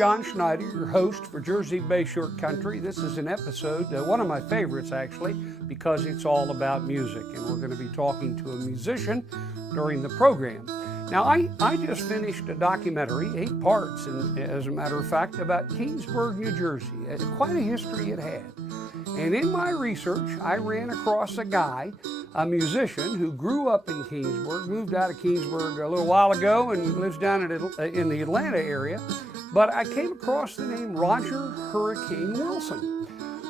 John Schneider, your host for Jersey Bayshore Country. This is an episode, one of my favorites actually, because it's all about music, and we're going to be talking to a musician during the program. Now, I just finished a documentary, 8 parts, as a matter of fact, about Keansburg, New Jersey. Quite a history it had. And in my research, I ran across a guy, a musician who grew up in Keansburg, moved out of Keansburg a little while ago and lives down in the Atlanta area. But I came across the name Roger Hurricane Wilson.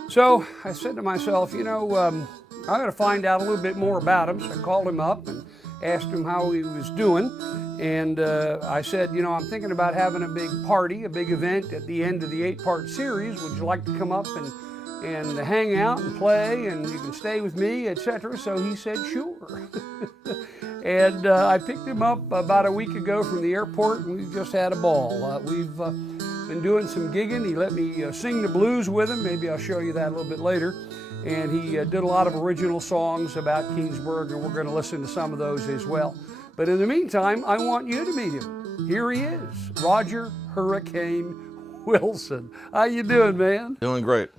So I said to myself, I got to find out a little bit more about him. So I called him up and asked him how he was doing. And I said, I'm thinking about having a big party, a big event at the end of the 8-part series. Would you like to come up and hang out and play, and you can stay with me, etc. So he said, sure. And I picked him up about a week ago from the airport, and we just had a ball. We've been doing some gigging. He let me sing the blues with him. Maybe I'll show you that a little bit later. And he did a lot of original songs about Keansburg, and we're going to listen to some of those as well. But in the meantime, I want you to meet him. Here he is, Roger Hurricane Wilson. How you doing, man? Doing great.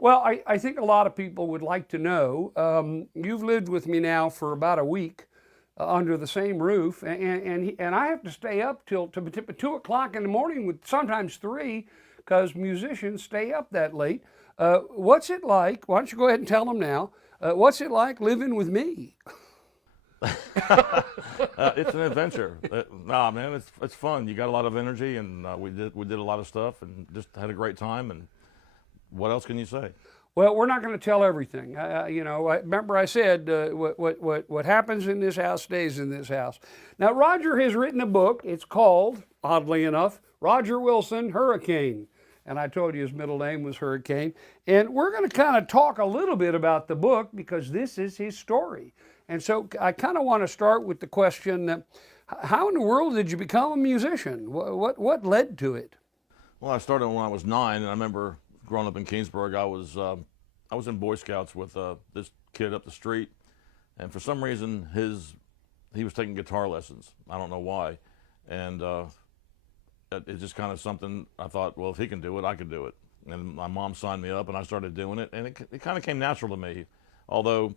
Well, I think a lot of people would like to know, you've lived with me now for about a week under the same roof, and I have to stay up till 2 o'clock in the morning, with sometimes 3, because musicians stay up that late. What's it like? Why don't you go ahead and tell them now, what's it like living with me? It's an adventure. Nah, man, it's fun. You got a lot of energy, and we did a lot of stuff, and just had a great time. And what else can you say? Well, we're not going to tell everything. Remember I said what happens in this house stays in this house. Now, Roger has written a book. It's called, oddly enough, Roger Wilson, Hurricane. And I told you his middle name was Hurricane. And we're going to kind of talk a little bit about the book because this is his story. And so I kind of want to start with the question, how in the world did you become a musician? What led to it? Well, I started when I was 9, and I remember growing up in Keansburg, I was in Boy Scouts with this kid up the street, and for some reason he was taking guitar lessons. I don't know why, and it's just kind of something I thought, well, if he can do it, I could do it. And my mom signed me up, and I started doing it, and it kind of came natural to me. Although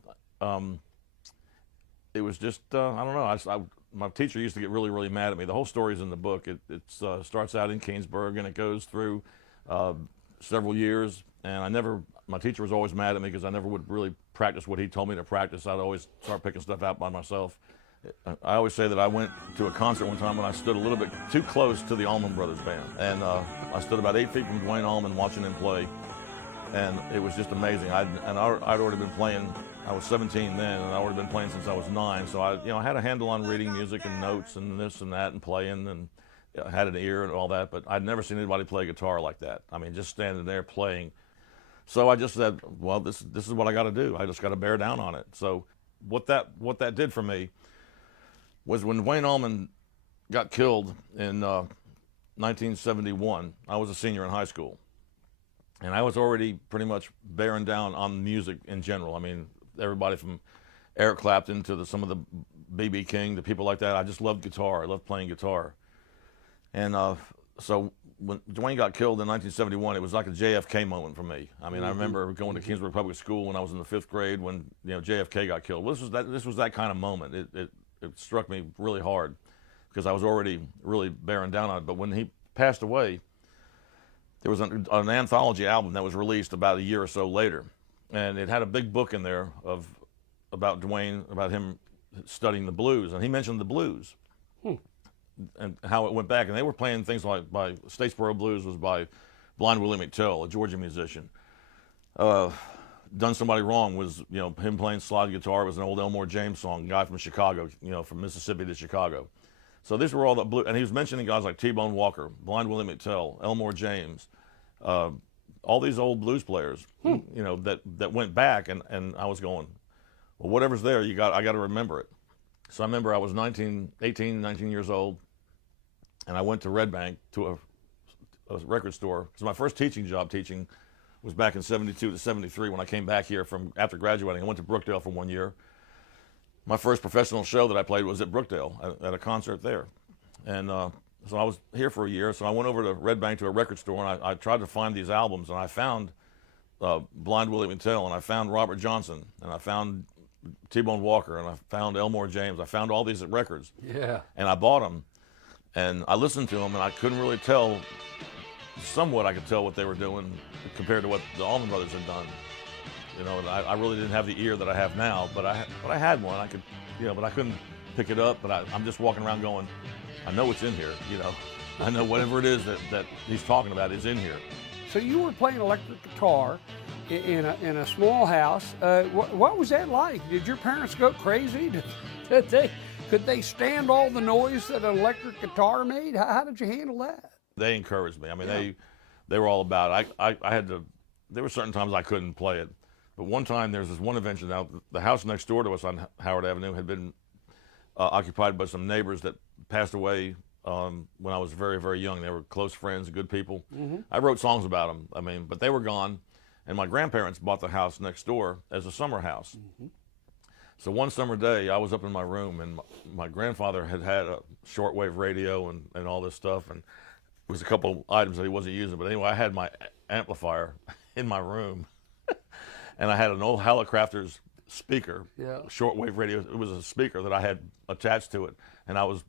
it was just I don't know. My teacher used to get really, really mad at me. The whole story's in the book. It starts out in Keansburg, and it goes through several years, and my teacher was always mad at me because I never would really practice what he told me to practice. I'd always start picking stuff out by myself. I always say that I went to a concert one time when I stood a little bit too close to the Allman Brothers Band, and I stood about 8 feet from Dwayne Allman watching him play, and it was just amazing. I'd already been playing. I was 17 then, and I'd already been playing since I was 9, so I had a handle on reading music and notes and this and that and playing, and I had an ear and all that, but I'd never seen anybody play guitar like that. I mean, just standing there playing. So I just said, well, this is what I got to do. I just got to bear down on it. So what that did for me was when Dwayne Allman got killed in 1971, I was a senior in high school. And I was already pretty much bearing down on music in general. I mean, everybody from Eric Clapton to some of the B.B. King, to people like that. I just loved guitar. I loved playing guitar. And so when Dwayne got killed in 1971, it was like a JFK moment for me. I mean, I remember going to Keansburg Public School when I was in the 5th grade when JFK got killed. Well, this was that kind of moment. It struck me really hard because I was already really bearing down on it. But when he passed away, there was an anthology album that was released about a year or so later, and it had a big book in there about Dwayne, about him studying the blues, and he mentioned the blues. And how it went back, and they were playing things like by Statesboro Blues was by Blind Willie McTell, a Georgia musician. Done Somebody Wrong was him playing slide guitar. It was an old Elmore James song, guy from Chicago, from Mississippi to Chicago. So these were all the blue, and he was mentioning guys like T-Bone Walker, Blind Willie McTell, Elmore James, all these old blues players, that went back, and I was going, well, whatever's there, I got to remember it. So I remember I was 19 years old. And I went to Red Bank to a record store. Because my first teaching was back in 72 to 73 when I came back here after graduating. I went to Brookdale for 1 year. My first professional show that I played was at Brookdale at a concert there. And So I was here for a year, so I went over to Red Bank to a record store, and I tried to find these albums, and I found Blind Willie McTell, and I found Robert Johnson, and I found T-Bone Walker, and I found Elmore James. I found all these records, Yeah. and I bought them, and I listened to them, and I couldn't really tell. Somewhat, I could tell what they were doing compared to what the Allman Brothers had done. You know, and I really didn't have the ear that I have now, but I had one. I could, you know, but I couldn't pick it up. But I'm just walking around going, I know it's in here. You know, I know whatever it is that he's talking about is in here. So you were playing electric guitar in a small house. What was that like? Did your parents go crazy? Could they stand all the noise that an electric guitar made? How did you handle that? They encouraged me. I mean, Yeah. they were all about it. I had to. There were certain times I couldn't play it, but one time there's this one invention. Now the house next door to us on Howard Avenue had been occupied by some neighbors that passed away when I was very, very young. They were close friends, good people. Mm-hmm. I wrote songs about them. I mean, but they were gone, and my grandparents bought the house next door as a summer house. Mm-hmm. So one summer day, I was up in my room, and my grandfather had a shortwave radio and all this stuff, and there was a couple items that he wasn't using. But anyway, I had my amplifier in my room, and I had an old Hallicrafters speaker, Yeah. shortwave radio. It was a speaker that I had attached to it, and I was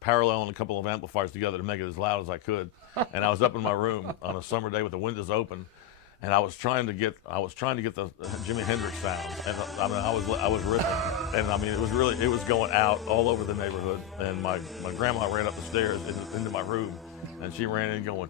paralleling a couple of amplifiers together to make it as loud as I could. And I was up in my room on a summer day with the windows open, and I was trying to get the Jimi Hendrix sound, and I mean I was ripping, and I mean it was going out all over the neighborhood. And my grandma ran up the stairs into my room, and she ran in going,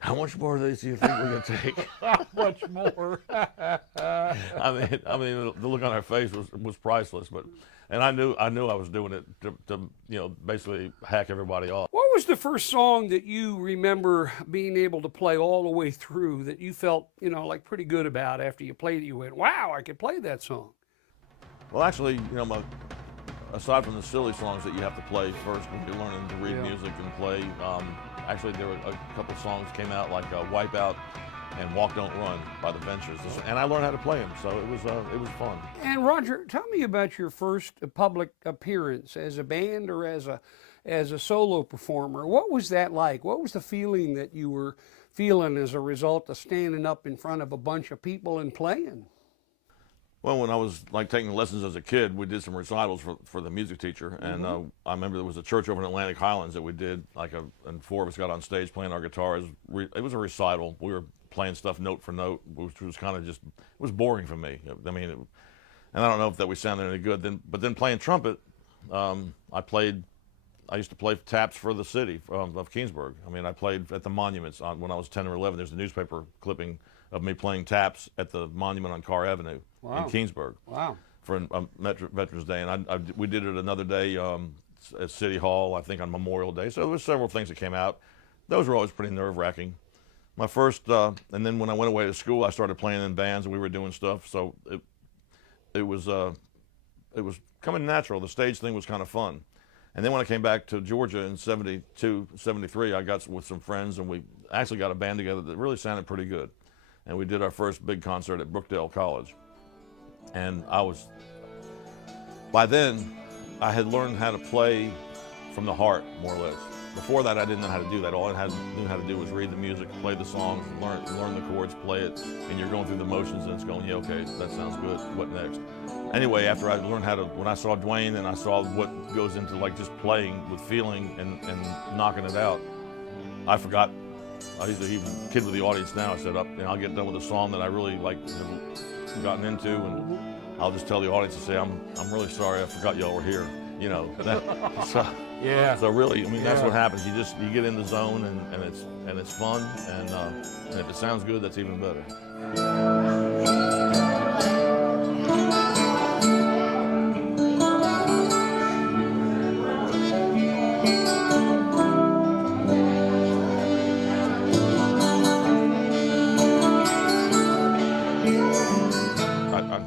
"How much more of these do you think we're gonna take?" How much more? I mean the look on her face was priceless. But and I knew I was doing it to you know, basically hack everybody off. What was the first song that you remember being able to play all the way through that you felt, you know, like pretty good about after you played it? You went, wow, I could play that song. Well, actually, you know, aside from the silly songs that you have to play first when you're learning to read Yeah. music and play, actually there were a couple songs came out like Wipeout and Walk Don't Run by the Ventures, and I learned how to play them, so it was fun. And Roger, tell me about your first public appearance as a band or as a solo performer. What was that like? What was the feeling that you were feeling as a result of standing up in front of a bunch of people and playing? Well, when I was like taking lessons as a kid, we did some recitals for the music teacher, and I remember there was a church over in Atlantic Highlands that we did and four of us got on stage playing our guitars. It was a recital. We were playing stuff note for note, which was kind of just, it was boring for me. I mean, and I don't know if that we sounded any good. But then playing trumpet, I used to play taps for the city of Keansburg. I mean, I played at the monuments when I was 10 or 11. There's a newspaper clipping of me playing taps at the monument on Carr Avenue in Keansburg. Wow. For Veterans Day, and we did it another day at City Hall, I think on Memorial Day. So there were several things that came out. Those were always pretty nerve-wracking. My first, and then when I went away to school, I started playing in bands, and we were doing stuff. So it was coming natural. The stage thing was kind of fun. And then when I came back to Georgia in 72, 73, I got with some friends, and we actually got a band together that really sounded pretty good. And we did our first big concert at Brookdale College. And by then, I had learned how to play from the heart, more or less. Before that, I didn't know how to do that. All I knew how to do was read the music, play the songs, learn the chords, play it, and you're going through the motions, and it's going, yeah, okay, that sounds good, what next? Anyway, after I learned how to, when I saw Dwayne and I saw what goes into like just playing with feeling and knocking it out, I forgot. I used to even kid with the audience now. I said, I'll get done with a song that I really like have gotten into, and I'll just tell the audience and say, I'm really sorry, I forgot y'all were here. You know, Yeah. So really, I mean, that's what happens. You get in the zone, and it's fun, and if it sounds good, that's even better.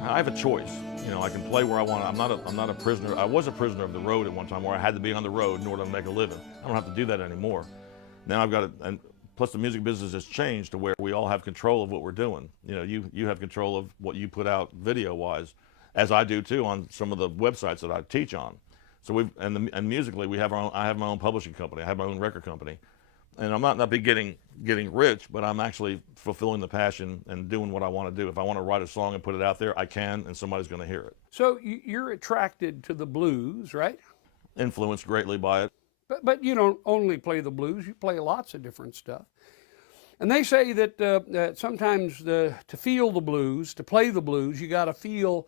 I have a choice. You know, I can play where I want. I'm not a prisoner. I was a prisoner of the road at one time, where I had to be on the road in order to make a living. I don't have to do that anymore. Now I've got it, and plus the music business has changed to where we all have control of what we're doing. You know, you have control of what you put out video-wise, as I do too on some of the websites that I teach on. So and musically, we have our own. I have my own publishing company. I have my own record company, and I'm not be getting rich, but I'm actually fulfilling the passion and doing what I want to do. If I want to write a song and put it out there, I can, and somebody's going to hear it. So you're attracted to the blues, right? Influenced greatly by it. But you don't only play the blues, you play lots of different stuff. And they say that sometimes to feel the blues, to play the blues, you got to feel,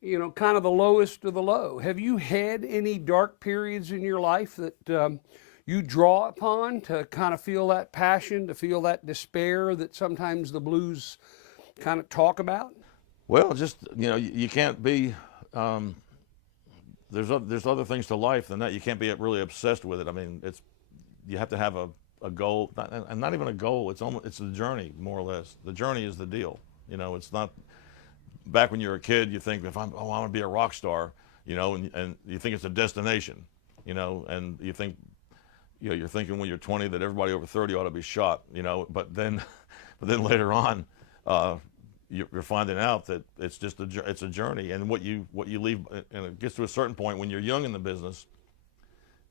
kind of the lowest of the low. Have you had any dark periods in your life that you draw upon to kind of feel that passion, to feel that despair that sometimes the blues kind of talk about? Well, just, you can't be, there's other things to life than that. You can't be really obsessed with it. I mean, you have to have a goal, and not even a goal. It's a journey, more or less. The journey is the deal. It's not, back when you were a kid, you think, I want to be a rock star, and you think it's a destination, and you think, you're thinking when you're 20 that everybody over 30 ought to be shot, but then later on, you're finding out that it's just it's a journey, and what you leave, and it gets to a certain point when you're young in the business,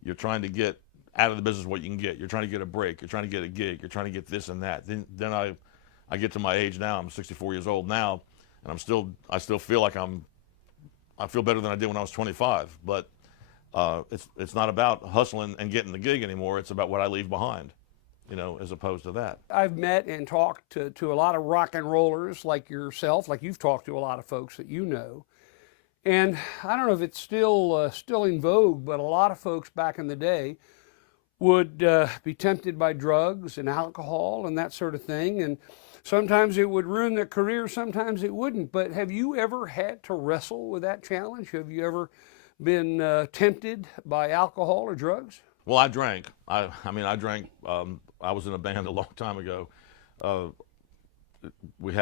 you're trying to get out of the business what you can get. You're trying to get a break. You're trying to get a gig. You're trying to get this and that. Then I get to my age now. I'm 64 years old now, and I still feel like I feel better than I did when I was 25. But it's not about hustling and getting the gig anymore. It's about what I leave behind, as opposed to that. I've met and talked to a lot of rock and rollers like yourself, like you've talked to a lot of folks that you know. And I don't know if it's still in vogue, but a lot of folks back in the day would be tempted by drugs and alcohol and that sort of thing. And sometimes it would ruin their career, sometimes it wouldn't. But have you ever had to wrestle with that challenge? Have you ever been tempted by alcohol or drugs? Well, I drank. I drank. I was in a band a long time ago. We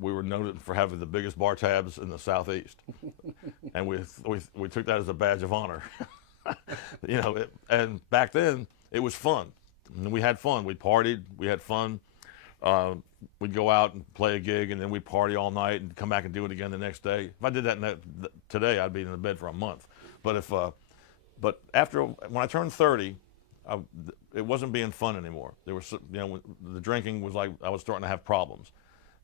were noted for having the biggest bar tabs in the Southeast, and we took that as a badge of honor. And back then it was fun. And we had fun. We partied. We had fun. We'd go out and play a gig, and then we'd party all night and come back and do it again the next day. If I did that today, I'd be in the bed for a month. But when I turned 30, it wasn't being fun anymore. There was, the drinking was like I was starting to have problems.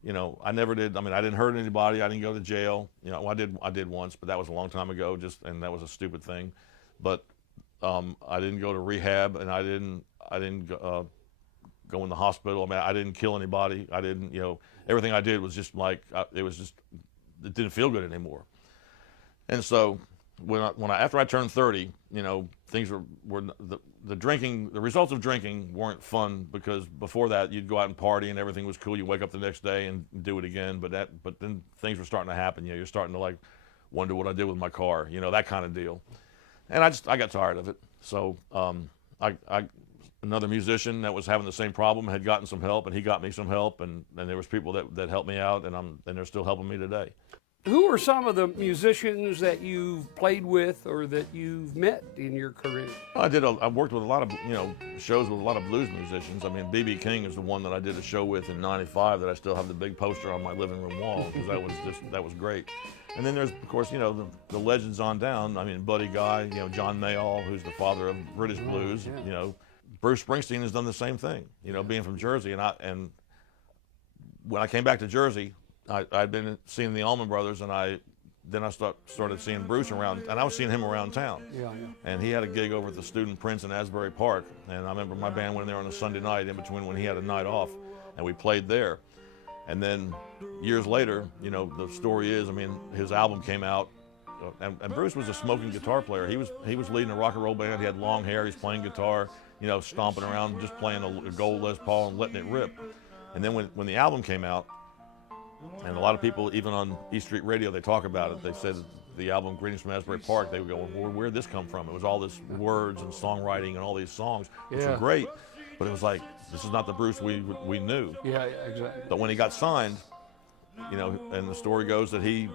I never did. I mean, I didn't hurt anybody. I didn't go to jail. I did once, but that was a long time ago. And that was a stupid thing. But I didn't go to rehab, and I didn't go in the hospital. I mean, I didn't kill anybody. I didn't. Everything I did was just like it didn't feel good anymore. And so after I turned 30, things were the drinking. The results of drinking weren't fun, because before that you'd go out and party and everything was cool. You wake up the next day and do it again. But then things were starting to happen. You're starting to like wonder what I did with my car. That kind of deal. And I got tired of it. So another musician that was having the same problem had gotten some help, and he got me some help, and there was people that helped me out, and they're still helping me today. Who are some of the musicians that you've played with or that you've met in your career? I worked with a lot of shows with a lot of blues musicians. I mean, B.B. King is the one that I did a show with in '95 that I still have the big poster on my living room wall, because that was great. And then there's, of course, the legends on down. I mean, Buddy Guy, John Mayall, who's the father of British blues. Yeah. Bruce Springsteen has done the same thing. Being from Jersey, and when I came back to Jersey, I'd been seeing the Allman Brothers, and then I started seeing Bruce around, and I was seeing him around town. Yeah. And he had a gig over at the Student Prince in Asbury Park, and I remember my band went there on a Sunday night in between when he had a night off, and we played there. And then years later, the story is, I mean, his album came out, and Bruce was a smoking guitar player. He was leading a rock and roll band. He had long hair. He's playing guitar, stomping around, just playing a gold Les Paul and letting it rip. And then when the album came out, and a lot of people, even on East Street Radio, they talk about it. They said the album Greetings from Asbury Park, they would go, well, where'd this come from? It was all this words and songwriting and all these songs, which were great, but it was like, this is not the Bruce we knew. Yeah, exactly. But when he got signed, and the story goes that he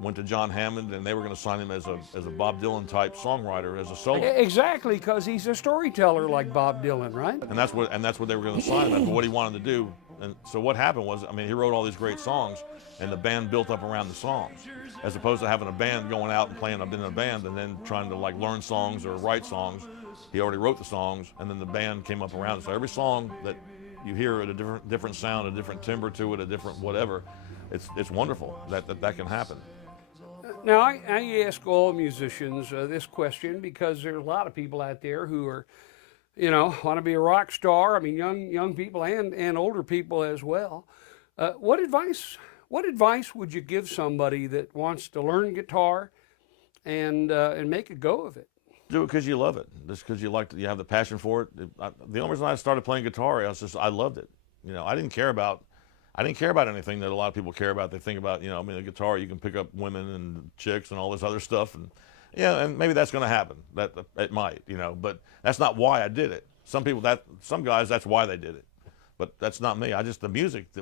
went to John Hammond, and they were going to sign him as a Bob Dylan type songwriter, as a solo. Exactly, because he's a storyteller like Bob Dylan, right? And that's what they were going to sign him. But what he wanted to do And so what happened was, I mean, he wrote all these great songs, and the band built up around the songs, as opposed to having a band going out and playing in a band and then trying to like learn songs or write songs. He already wrote the songs, and then the band came up around it. So every song that you hear at a different sound, a different timbre to it, a different whatever, it's wonderful that can happen. Now, I ask all musicians this question because there's a lot of people out there who are, want to be a rock star. I mean, young people and older people as well. What advice would you give somebody that wants to learn guitar and make a go of it? Do it because you love it, just because you have the passion for it. The only reason I started playing guitar, I loved it. I didn't care about anything that a lot of people care about. They think about, I mean, a guitar, you can pick up women and chicks and all this other stuff, and and maybe that's going to happen. That it might, but that's not why I did it. Some guys, that's why they did it, but that's not me. The music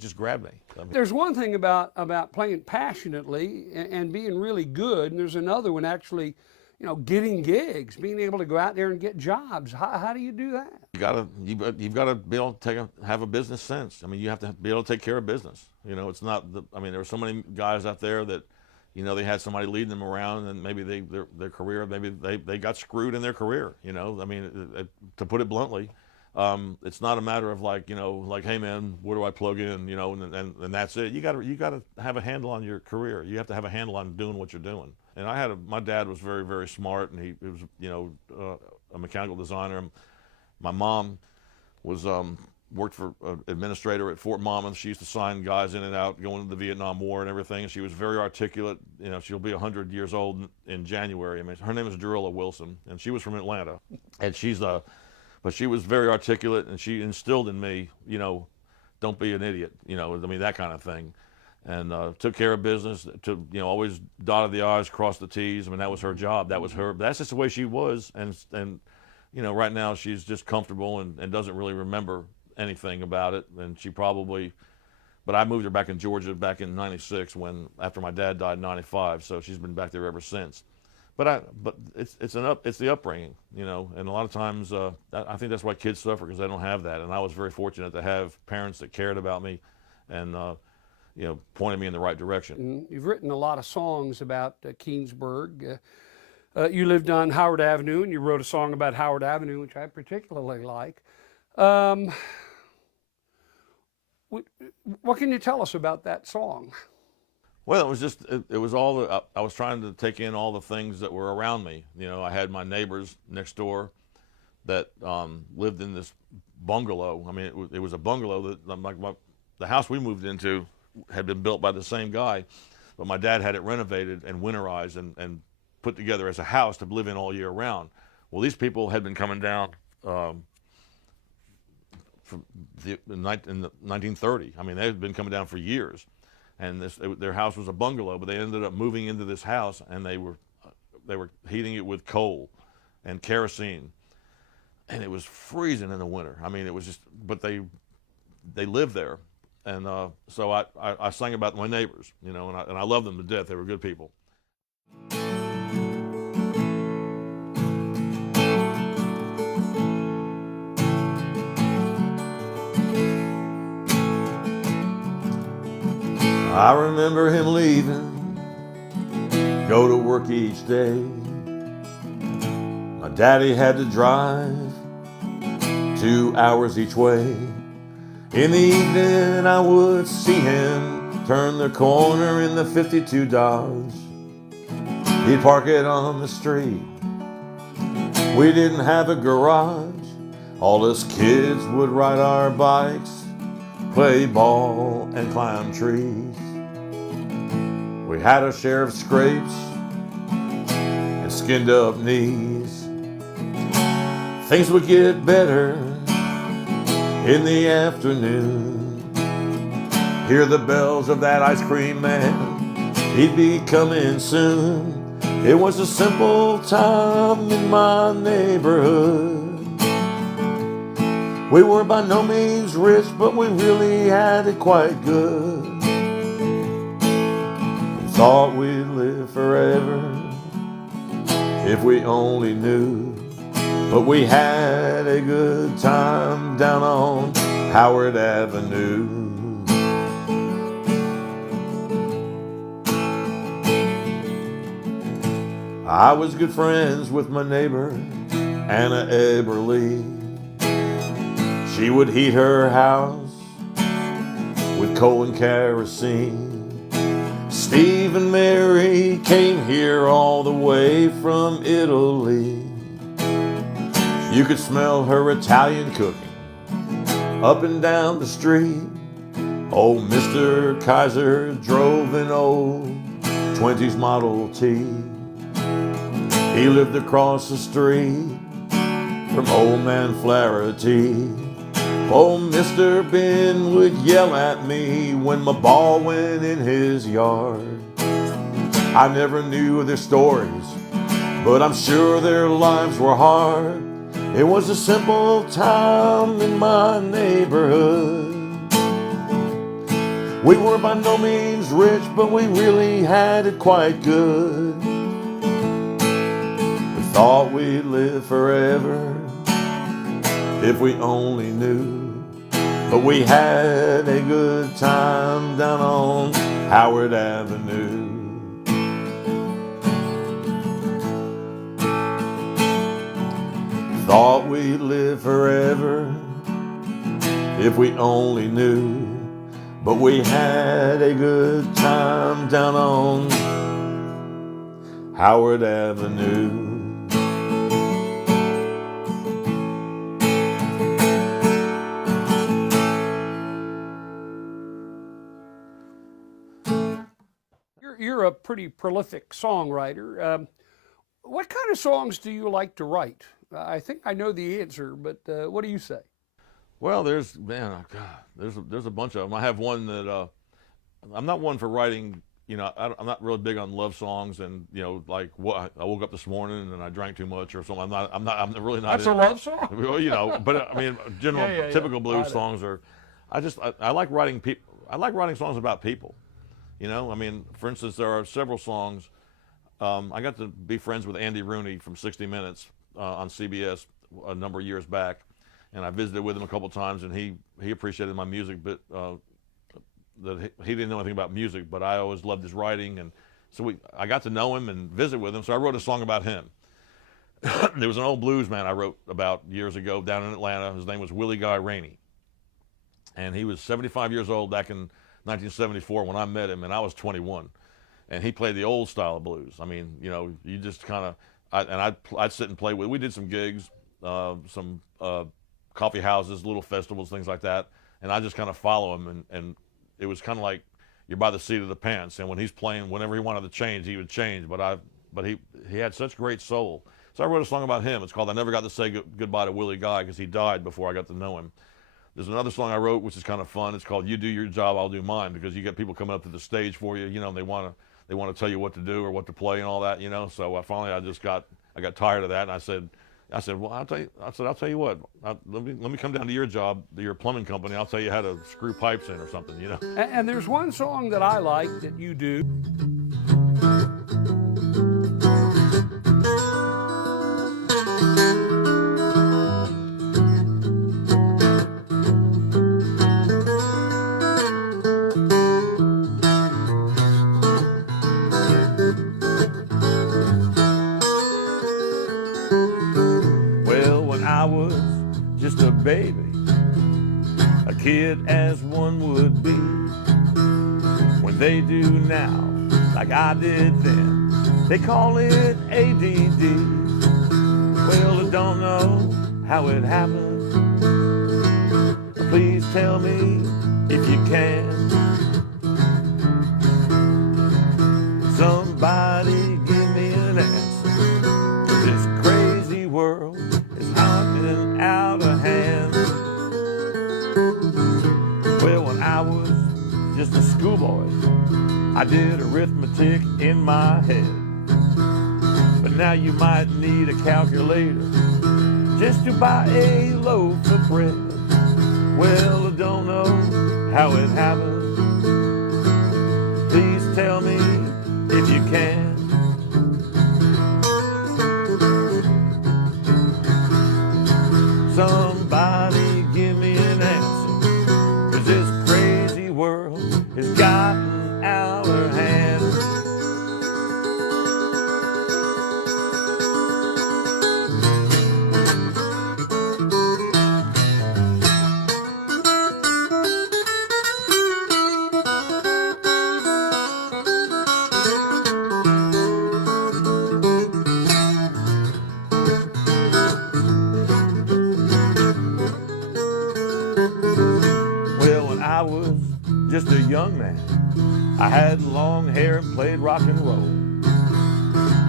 just grabbed me. I mean, there's one thing about playing passionately and being really good, and there's another one actually, getting gigs, being able to go out there and get jobs. How do you do that? You've got to be able to have a business sense. I mean, you have to be able to take care of business. It's not I mean, there are so many guys out there that, they had somebody leading them around, and maybe their career, maybe they got screwed in their career. I mean, to put it bluntly, it's not a matter of like, hey man, where do I plug in? And that's it. You got to have a handle on your career. You have to have a handle on doing what you're doing. And my dad was very, very smart, and he was, a mechanical designer. My mom was, worked for an administrator at Fort Monmouth. She used to sign guys in and out going to the Vietnam War and everything. And she was very articulate. She'll be 100 years old in January. I mean, her name is Dorilla Wilson, and she was from Atlanta. And but she was very articulate, and she instilled in me, don't be an idiot, I mean, that kind of thing. And took care of business, always dotted the I's, crossed the T's. I mean, that was her job. That was her. That's just the way she was. And right now she's just comfortable and doesn't really remember anything about it. And but I moved her back in Georgia back in '96 after my dad died in '95. So she's been back there ever since. But it's the upbringing, and a lot of times I think that's why kids suffer, because they don't have that. And I was very fortunate to have parents that cared about me and pointed me in the right direction. You've written a lot of songs about Keansburg. You lived on Howard Avenue, and you wrote a song about Howard Avenue, which I particularly like. What can you tell us about that song? Well, it was all I was trying to take in all the things that were around me. I had my neighbors next door that lived in this bungalow. I mean, it was a bungalow that the house we moved into had been built by the same guy, but my dad had it renovated and winterized and put together as a house to live in all year round. Well, these people had been coming down in 1930. I mean, they had been coming down for years, and their house was a bungalow, but they ended up moving into this house, and they were heating it with coal and kerosene, and it was freezing in the winter. I mean, it was just, but they lived there. And so I sang about my neighbors, and I love them to death. They were good people. I remember him leaving, go to work each day. My daddy had to drive 2 hours each way. In the evening I would see him turn the corner in the 52 Dodge. He'd park it on the street. We didn't have a garage. All us kids would ride our bikes, play ball and climb trees. We had a share of scrapes and skinned up knees. Things would get better in the afternoon. Hear the bells of that ice cream man, he'd be coming soon. It was a simple time in my neighborhood. We were by no means rich, but we really had it quite good. We thought we'd live forever if we only knew. But we had a good time down on Howard Avenue. I was good friends with my neighbor, Anna Eberly. She would heat her house with coal and kerosene. Steve and Mary came here all the way from Italy. You could smell her Italian cooking up and down the street. Old Mr. Kaiser drove an old 20s Model T. He lived across the street from old man Flaherty. Old Mr. Ben would yell at me when my ball went in his yard. I never knew their stories, but I'm sure their lives were hard. It was a simple town in my neighborhood. We were by no means rich, but we really had it quite good. We thought we'd live forever if we only knew. But we had a good time down on Howard Avenue. Thought we'd live forever if we only knew. But we had a good time down on Howard Avenue. You're a pretty prolific songwriter. What kind of songs do you like to write? I think I know the answer, but what do you say? Well, there's a bunch of them. I have one that I'm not one for writing. You know, I'm not really big on love songs, and you know, like what I woke up this morning and I drank too much or something. I'm really not. That's a love song. Well, you know, but I mean, typical blues songs are. I like writing people. I like writing songs about people. You know, I mean, for instance, there are several songs. I got to be friends with Andy Rooney from 60 Minutes on CBS a number of years back, and I visited with him a couple times, and he appreciated my music, but that he didn't know anything about music, but I always loved his writing, and so I got to know him and visit with him, so I wrote a song about him. There was an old blues man I wrote about years ago down in Atlanta. His name was Willie Guy Rainey, and he was 75 years old back in 1974 when I met him, and I was 21. And he played the old style of blues. I mean, you know, you just kind of, I'd sit and play with. We did some gigs, some coffee houses, little festivals, things like that. And I just kind of follow him, and it was kind of like you're by the seat of the pants. And when he's playing, whenever he wanted to change, he would change. But he had such great soul. So I wrote a song about him. It's called "I Never Got to Say Goodbye to Willie Guy" because he died before I got to know him. There's another song I wrote which is kind of fun. It's called "You Do Your Job, I'll Do Mine," because you get people coming up to the stage for you, you know, and they want to tell you what to do or what to play and all that, you know. So I got tired of that, and I said, well, I'll tell you what, let me come down to your job, to your plumbing company. I'll tell you how to screw pipes in or something, you know. And there's one song that I like that you do. I was just a baby, a kid as one would be. When they do now, like I did then, they call it ADD. Well, I don't know how it happened. Please tell me if you can. Somebody give me an answer. This crazy world is hopping out of hand. Well, when I was just a schoolboy, I did arithmetic in my head. But now you might need a calculator just to buy a loaf of bread. Well, I don't know how it happened. Please tell me if you can. Somebody give me an answer. just a young man. I had long hair and played rock and roll.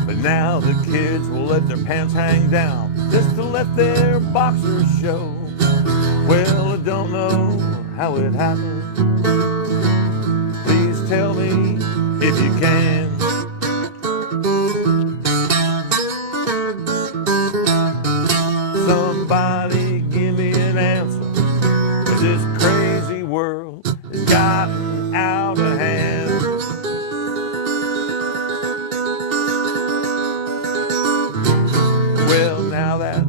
But now the kids will let their pants hang down just to let their boxers show. Well, I don't know how it happened. Please tell me if you can. Somebody give me an answer, 'cause this crazy world has gotten out of hand. Well, now that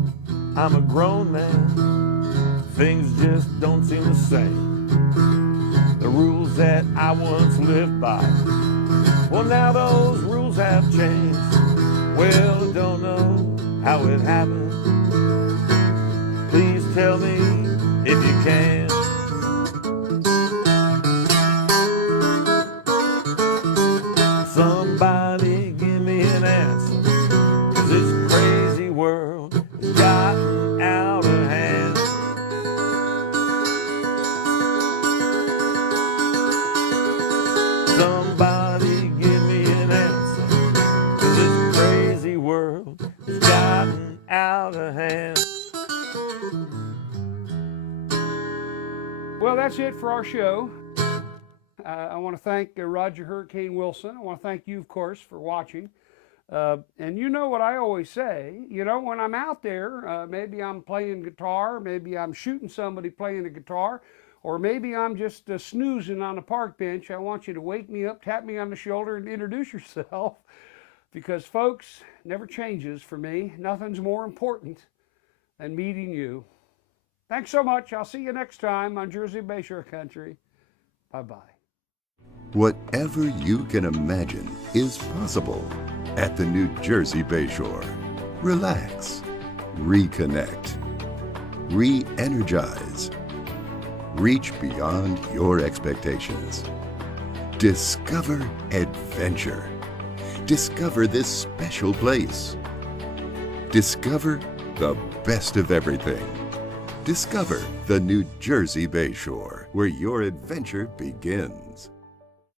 I'm a grown man, things just don't seem the same. The rules that I once lived by, well, now those rules have changed. Well, I don't know how it happened. Please tell me if you can. Somebody give me an answer, 'cause this crazy world has gotten out of hand. Somebody give me an answer, 'cause this crazy world has gotten out of hand. Well, that's it for our show. I want to thank Roger Hurricane Wilson. I want to thank you, of course, for watching. And you know what I always say, you know, when I'm out there, maybe I'm playing guitar, maybe I'm shooting somebody playing a guitar, or maybe I'm just snoozing on a park bench. I want you to wake me up, tap me on the shoulder, and introduce yourself. Because, folks, never changes for me. Nothing's more important than meeting you. Thanks so much. I'll see you next time on Jersey Bayshore Country. Bye-bye. Whatever you can imagine is possible at the New Jersey Bayshore. Relax, reconnect, re-energize, reach beyond your expectations. Discover adventure. Discover this special place. Discover the best of everything. Discover the New Jersey Bayshore, where your adventure begins.